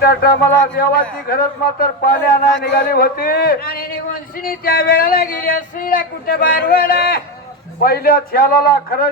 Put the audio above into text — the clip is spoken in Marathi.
त्या टायमाला देवाची घरच मात्र पाणी आणायला निघाली होती आणि निघून सिनी त्या वेळेला गेली असली कुठे बाहेर पहिल्या छालाला खरंच